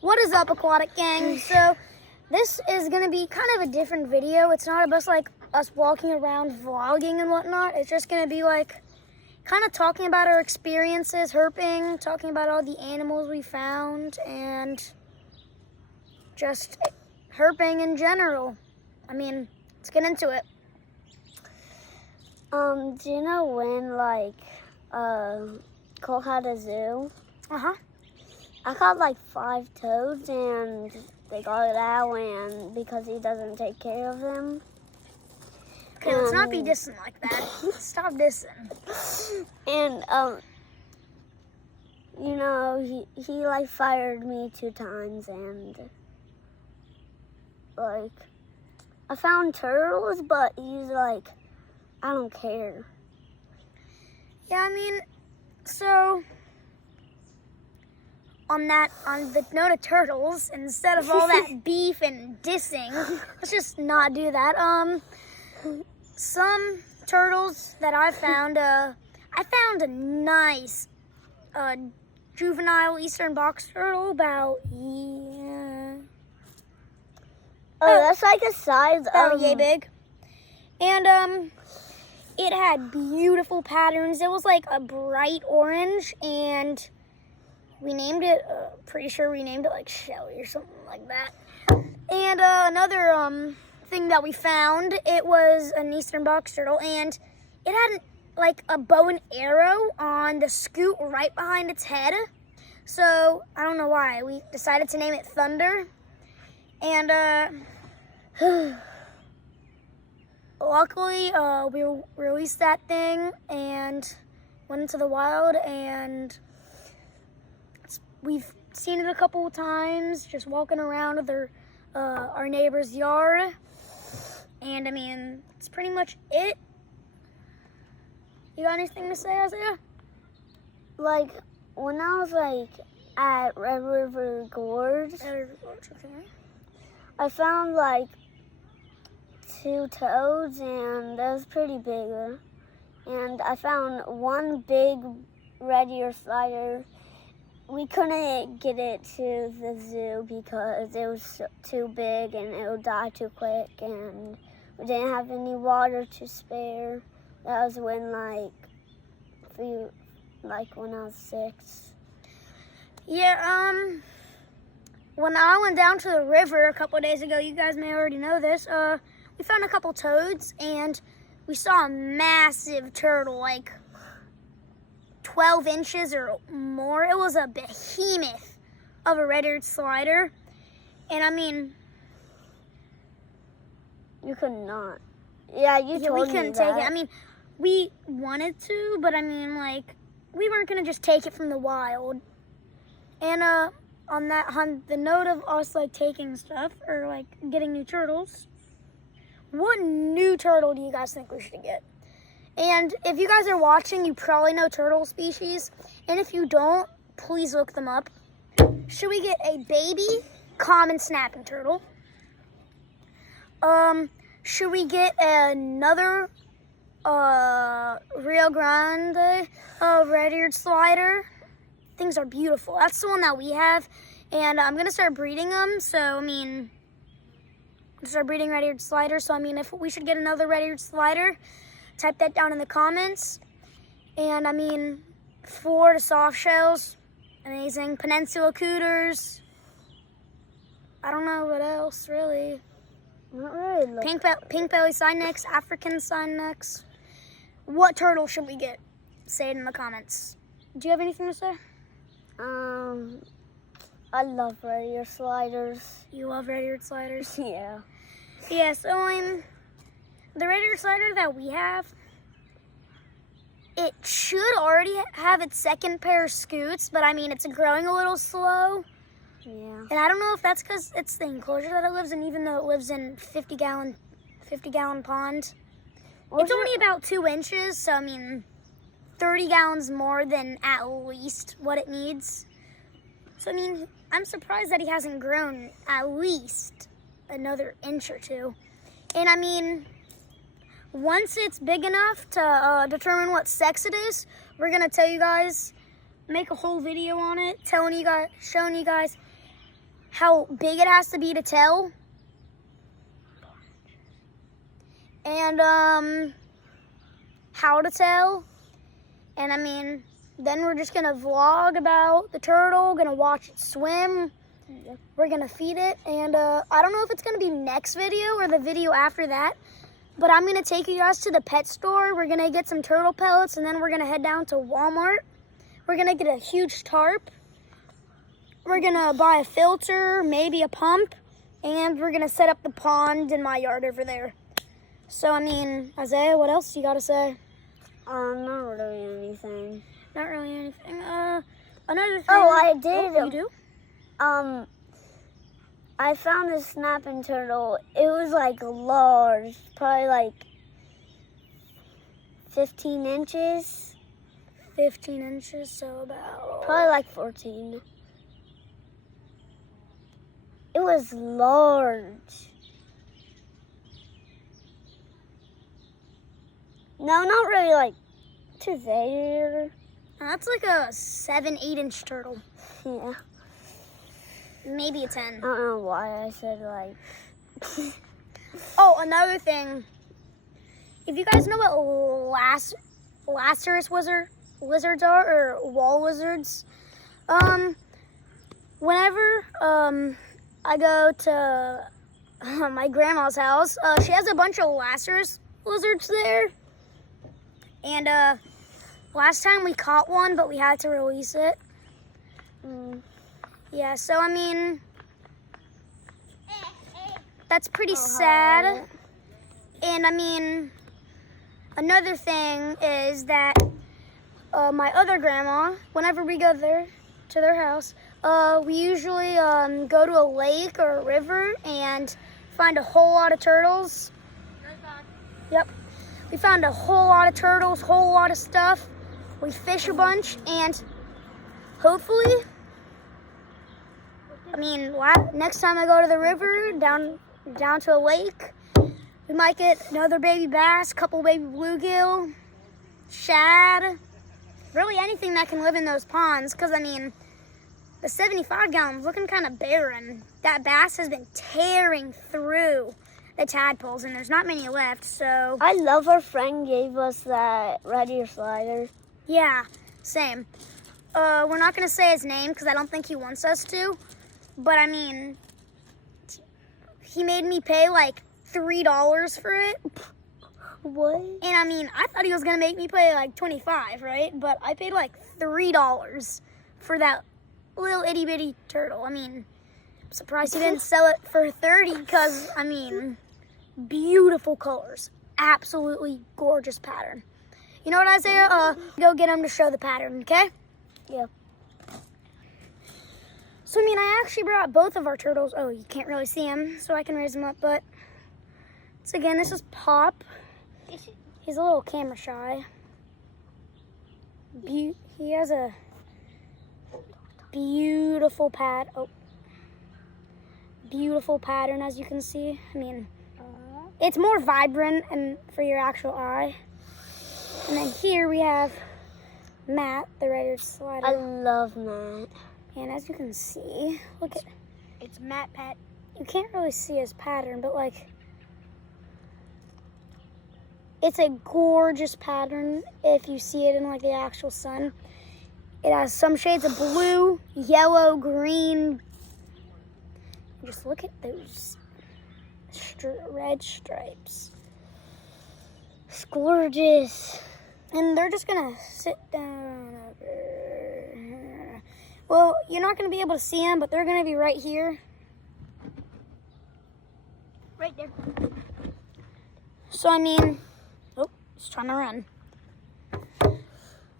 What is up, aquatic gang? So this is gonna be kind of a different video. It's not about like us walking around vlogging and whatnot. It's just gonna be like kind of talking about our experiences herping, talking about all the animals we found, and just herping in general. I mean, let's get into it. Do you know when Cole had a zoo? Uh-huh. I caught like 5 toads and they got it out and because he doesn't take care of them. Okay, let's not be dissing like that. Stop dissing. And you know, he like fired me 2 times and like I found turtles, but he's like, I don't care. Yeah, I mean, so on the note of turtles, instead of all that beef and dissing, let's just not do that. Some turtles that I found a nice juvenile eastern box turtle about that's like a size of yay big. And it had beautiful patterns. It was like a bright orange, and we named it, pretty sure we named it like Shelly or something like that. And another thing that we found, it was an eastern box turtle, and it had like a bow and arrow on the scoot right behind its head. So I don't know why. We decided to name it Thunder. And luckily, we released that thing and went into the wild, and we've seen it a couple of times just walking around with our neighbor's yard. And I mean, that's pretty much it. You got anything to say, Isaiah? like when I was like at Red River Gorge, Okay. I found like 2 toads and that was pretty big. And I found 1 big red ear slider. We couldn't get it to the zoo because it was too big and it would die too quick, and we didn't have any water to spare. That was when when I was 6. Yeah, when I went down to the river a couple of days ago, you guys may already know this, we found a couple toads, and we saw a massive turtle, like 12 inches or more. It was a behemoth of a red-eared slider. And I mean, You could not. Yeah, you told me we couldn't take it. I mean, we wanted to, but I mean, like, we weren't gonna just take it from the wild. And on the note of us like taking stuff or like getting new turtles, what new turtle do you guys think we should get? And if you guys are watching, you probably know turtle species. And if you don't, please look them up. Should we get a baby common snapping turtle? Should we get another Rio Grande red-eared slider? Things are beautiful. That's the one that we have. And I'm going to start breeding them. So, I mean, start breeding red-eared sliders. So, I mean, if we should get another red-eared slider, type that down in the comments. And I mean, Florida soft shells, amazing. Peninsula cooters. I don't know what else really. Not really. Pink belly side necks, African side necks. What turtle should we get? Say it in the comments. Do you have anything to say? I love red-ear sliders. You love red-eared sliders? Yeah. Yeah, so the red-eared slider that we have, it should already have its 2nd pair of scoots, but I mean, it's growing a little slow. Yeah. And I don't know if that's because it's the enclosure that it lives in, even though it lives in 50-gallon pond. It's only about 2 inches, so I mean, 30 gallons more than at least what it needs. So I mean, I'm surprised that he hasn't grown at least another inch or 2. And I mean, once it's big enough to determine what sex it is, we're gonna tell you guys, make a whole video on it, showing you guys how big it has to be to tell. And how to tell. And I mean, then we're just gonna vlog about the turtle, gonna watch it swim. We're gonna feed it, and I don't know if it's gonna be next video or the video after that, but I'm gonna take you guys to the pet store. We're gonna get some turtle pellets, and then we're gonna head down to Walmart. We're gonna get a huge tarp. We're gonna buy a filter, maybe a pump, and we're gonna set up the pond in my yard over there. So, I mean, Isaiah, what else you gotta say? Not really anything. Not really anything. Another thing. Oh, I did. Oh, you do? I found a snapping turtle. It was like large, probably like 15 inches. 15 inches, so about... Probably like 14. It was large. No, not really like to there. That's like a 7-8 inch turtle. Yeah. Maybe a 10. I don't know why I said like. Oh, another thing. If you guys know what Lazarus lizards are, or wall lizards, whenever I go to my grandma's house, she has a bunch of Lazarus lizards there. And last time we caught one, but we had to release it. Yeah, so I mean, that's pretty sad. And I mean, another thing is that my other grandma, whenever we go there to their house, we usually go to a lake or a river and find a whole lot of turtles. Yep. We found a whole lot of turtles, whole lot of stuff. We fish a bunch, and hopefully, I mean, next time I go to the river, down to a lake, we might get another baby bass, couple baby bluegill, shad, really anything that can live in those ponds, because, I mean, the 75-gallon's looking kind of barren. That bass has been tearing through the tadpoles, and there's not many left, so... I love our friend gave us that red ear slider. Yeah, same. We're not going to say his name because I don't think he wants us to, but I mean, he made me pay like $3 for it. What? And I mean, I thought he was going to make me pay like $25, right? But I paid like $3 for that little itty bitty turtle. I mean, I'm surprised he didn't sell it for $30 because, I mean, beautiful colors. Absolutely gorgeous pattern. You know what, Isaiah? Go get him to show the pattern, okay? Yeah. So, I mean, I actually brought both of our turtles. Oh, you can't really see him, so I can raise him up. But, so again, this is Pop. He's a little camera shy. He has a beautiful beautiful pattern, as you can see. I mean, it's more vibrant and for your actual eye. And then here we have Matt, the red-eared slider. I love Matt. And as you can see, look at... It's Matt Pet. You can't really see his pattern, but like... It's a gorgeous pattern if you see it in like the actual sun. It has some shades of blue, yellow, green. Just look at those red stripes. It's gorgeous. And they're just gonna sit down over. Well, you're not gonna be able to see them, but they're gonna be right here. Right there. So, I mean, oh, he's trying to run.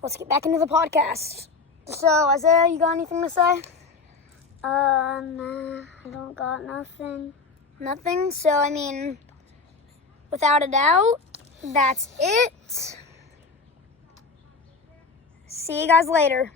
Let's get back into the podcast. So, Isaiah, you got anything to say? Nah, I don't got nothing. Nothing? So, I mean, without a doubt, that's it. See you guys later.